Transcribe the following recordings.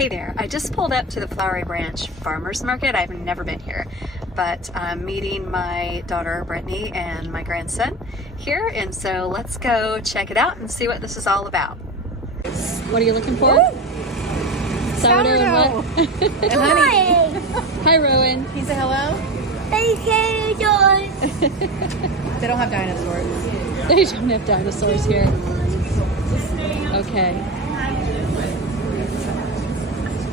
Hey there, I just pulled up to the Flowery Branch Farmers Market. I've never been here, but I'm meeting my daughter Brittany and my grandson here, and so let's go check it out and see what this is all about. What are you looking for? Sourdough and what? And honey. Hi, Rowan. Can you say hello? Hey, They don't have dinosaurs. They don't have dinosaurs here. Okay.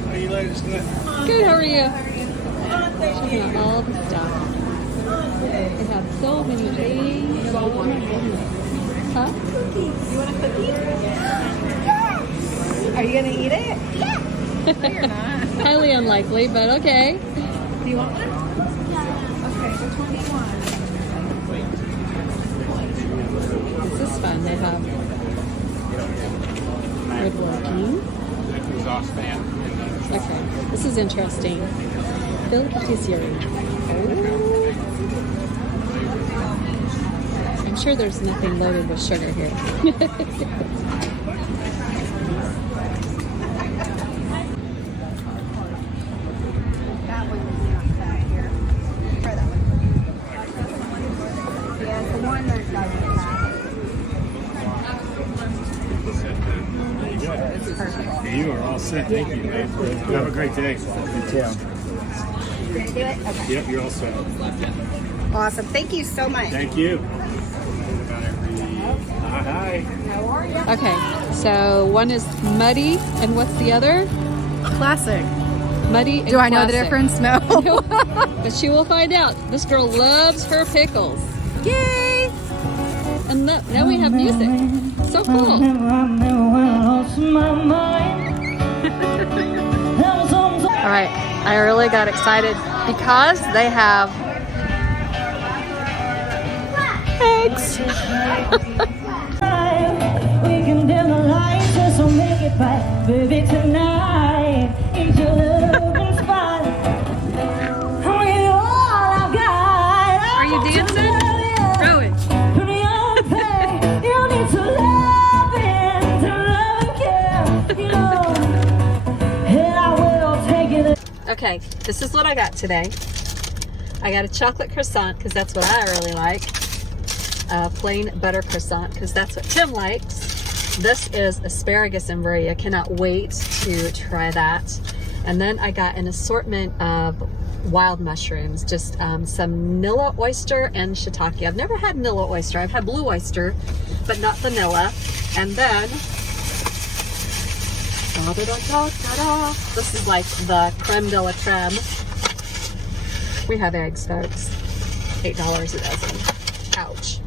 How are you ladies doing? Good, how are you? Checking out all the stuff. They have so many things. Oh my goodness. Huh? You want a cookie? Are you gonna eat it? No, you're not. Highly unlikely, but okay. Do you want one? Okay, which one do you want? This is fun. They have woodworking. Exhaust fan. Okay, this is interesting. Phil Patisserie. Oh. I'm sure there's nothing loaded with sugar here. That one is not that here. Try that one. Yeah, it's the one that doesn't have. It's perfect. You are all set. Thank you. Have a great day. You too. Ready to do it? Okay. Yep, you're all set. Awesome. Thank you so much. Thank you. Hi. How are you? Okay, so one is muddy, and what's the other? Classic. Muddy and Do I know the classic. difference? No. But she will find out. This girl loves her pickles. Yay! And now we have music. So cool. All right, I really got excited because they have eggs. We can dim the lights, just so make it right, baby, tonight. Into the spot. We all I've got. Are you dancing? Rowan. You need to love it, to love again. You know, and I will take it. Okay, this is what I got today. I got a chocolate croissant because that's what I really like. Plain butter croissant because that's what Tim likes. This is asparagus and brie. I cannot wait to try that. And then I got an assortment of wild mushrooms, just some Nilla oyster and shiitake. I've never had Nilla oyster. I've had blue oyster, but not vanilla. And then this is like the creme de la creme. We have eggs, folks. $8 a dozen. Ouch.